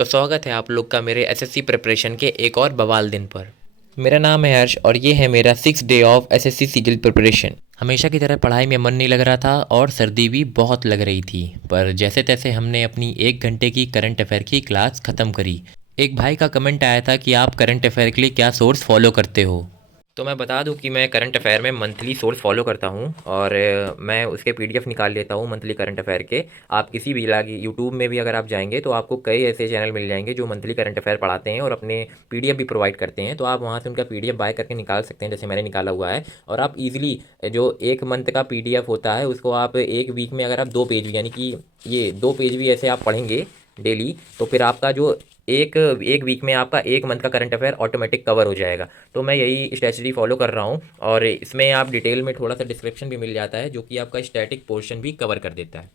तो स्वागत है आप लोग का मेरे एसएससी प्रिपरेशन के एक और बवाल दिन पर। मेरा नाम है हर्ष और ये है मेरा 6 डे ऑफ एसएससी सिजिल प्रिपरेशन। हमेशा की तरह पढ़ाई में मन नहीं लग रहा था और सर्दी भी बहुत लग रही थी, पर जैसे तैसे हमने अपनी 1 घंटे की करंट अफेयर की क्लास ख़त्म करी। एक भाई का कमेंट आया था कि आप करंट अफेयर के लिए क्या सोर्स फॉलो करते हो। तो मैं बता दूं कि मैं करंट अफेयर में मंथली सोर्स फॉलो करता हूं और मैं उसके पीडीएफ निकाल लेता हूं मंथली करंट अफेयर के। आप किसी भी लागी यूट्यूब में भी अगर आप जाएंगे तो आपको कई ऐसे चैनल मिल जाएंगे जो मंथली करंट अफेयर पढ़ाते हैं और अपने पीडीएफ भी प्रोवाइड करते हैं, तो आप वहां से उनका पीडीएफ बाय करके निकाल सकते हैं, जैसे मैंने निकाला हुआ है। और आप इजीली जो 1 मंथ का पीडीएफ होता है उसको आप 1 वीक में अगर आप 2 पेज भी, यानी कि ये 2 पेज भी ऐसे आप पढ़ेंगे डेली, तो फिर आपका जो एक एक वीक में आपका 1 मंथ का करंट अफेयर ऑटोमेटिक कवर हो जाएगा। तो मैं यही स्ट्रेटजी फॉलो कर रहा हूँ और इसमें आप डिटेल में थोड़ा सा डिस्क्रिप्शन भी मिल जाता है जो कि आपका स्टैटिक पोर्शन भी कवर कर देता है।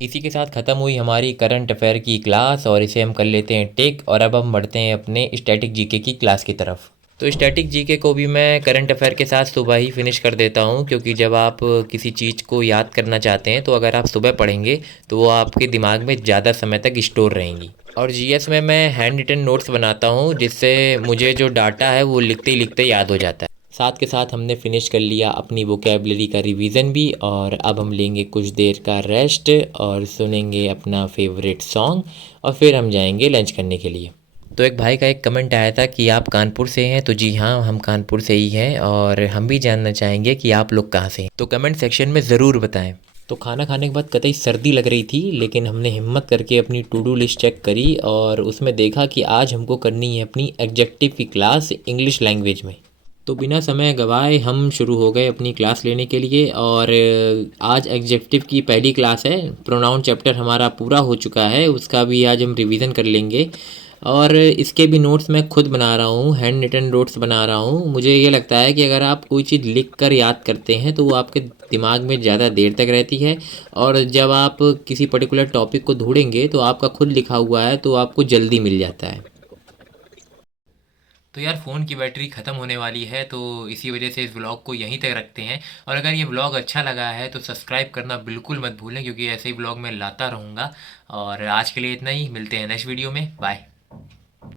इसी के साथ ख़त्म हुई हमारी करंट अफेयर की क्लास और इसे हम कर लेते हैं टिक, और अब हम बढ़ते हैं अपने स्टैटिक जीके की क्लास की तरफ। तो स्टैटिक जीके को भी मैं करंट अफेयर के साथ सुबह ही फिनिश कर देता हूँ, क्योंकि जब आप किसी चीज़ को याद करना चाहते हैं तो अगर आप सुबह पढ़ेंगे तो वो आपके दिमाग में ज़्यादा समय तक स्टोर रहेंगी। और जीएस में मैं हैंड रिटन नोट्स बनाता हूँ, जिससे मुझे जो डाटा है वो लिखते ही लिखते याद हो जाता है। साथ के साथ हमने फिनिश कर लिया अपनी वोकेबलरी का रिवीजन भी, और अब हम लेंगे कुछ देर का रेस्ट और सुनेंगे अपना फेवरेट सॉन्ग, और फिर हम जाएंगे लंच करने के लिए। तो एक भाई का एक कमेंट आया था कि आप कानपुर से हैं, तो जी हाँ, हम कानपुर से ही हैं और हम भी जानना चाहेंगे कि आप लोग कहाँ से हैं, तो कमेंट सेक्शन में ज़रूर बताएं। तो खाना खाने के बाद कतई सर्दी लग रही थी, लेकिन हमने हिम्मत करके अपनी टू डू लिस्ट चेक करी और उसमें देखा कि आज हमको करनी है अपनी एडजेक्टिव की क्लास इंग्लिश लैंग्वेज में। तो बिना समय गवाए हम शुरू हो गए अपनी क्लास लेने के लिए, और आज एडजेक्टिव की पहली क्लास है। प्रोनाउन चैप्टर हमारा पूरा हो चुका है, उसका भी आज हम रिवीजन कर लेंगे। और इसके भी नोट्स मैं खुद बना रहा हूँ, हैंड रिटन नोट्स बना रहा हूँ। मुझे ये लगता है कि अगर आप कोई चीज़ लिख कर याद करते हैं तो वो आपके दिमाग में ज़्यादा देर तक रहती है, और जब आप किसी पर्टिकुलर टॉपिक को ढूंढेंगे तो आपका खुद लिखा हुआ है तो आपको जल्दी मिल जाता है। तो यार, फ़ोन की बैटरी ख़त्म होने वाली है, तो इसी वजह से इस व्लॉग को यहीं तक रखते हैं। और अगर ये व्लॉग अच्छा लगा है तो सब्सक्राइब करना बिल्कुल मत भूलें, क्योंकि ऐसे ही व्लॉग मैं लाता रहूँगा। और आज के लिए इतना ही, मिलते हैं नेक्स्ट वीडियो में, बाय।